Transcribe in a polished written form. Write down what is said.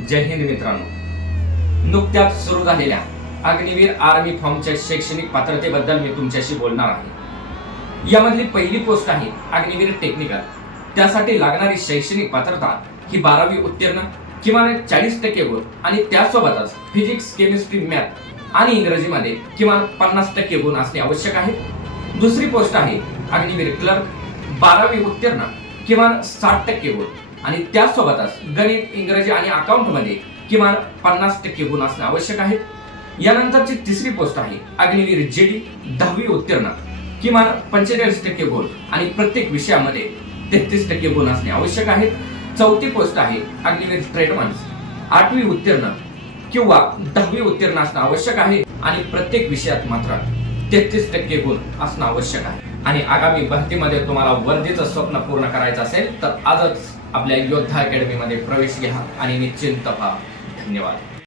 जय हिंद मित्रांनो, नुकत्याच सुरू झालेल्या अग्निवीर आर्मी फॉर्मच्या शैक्षणिक पात्रतेबद्दल मी तुमच्याशी बोलणार आहे। यामधली पहिली पोस्ट आहे अग्निवीर टेक्निकल। त्यासाठी लागणारी शैक्षणिक पात्रता ही 12वी उत्तीर्ण, किमान 40% गुण आणि त्यासोबतच फिजिक्स, केमिस्ट्री, मॅथ आणि इंग्रजीमध्ये किमान 50% गुण असणे आवश्यक आहे। दुसरी पोस्ट आहे अग्निवीर क्लर्क, 12वी उत्तीर्ण, किमान 60% गुण आणि त्यासोबतच गणित, इंग्रजी आणि अकाउंट मध्ये किमान 50% गुण असणे आवश्यक आहे। यानंतरची तिसरी पोस्ट आहे अग्निवीर जेडी, 10वी उत्तीर्ण, किमान 45% गुण आणि प्रत्येक विषयामध्ये 33% गुण असणे आवश्यक आहे। चौथी पोस्ट आहे अग्निवीर ट्रेडमन्स, 8वी उत्तीर्ण किंवा 10वी उत्तीर्ण असणे आवश्यक आहे आणि प्रत्येक विषयात मात्र 33% गुण असणे आवश्यक आहे। आणि आगामी भरतीमध्ये तुम्हाला वर्दीचं स्वप्न पूर्ण करायचं असेल तर आजच आपल्या योद्धा अकॅडमी मध्ये प्रवेश घ्या आणि निश्चिंत व्हा। धन्यवाद।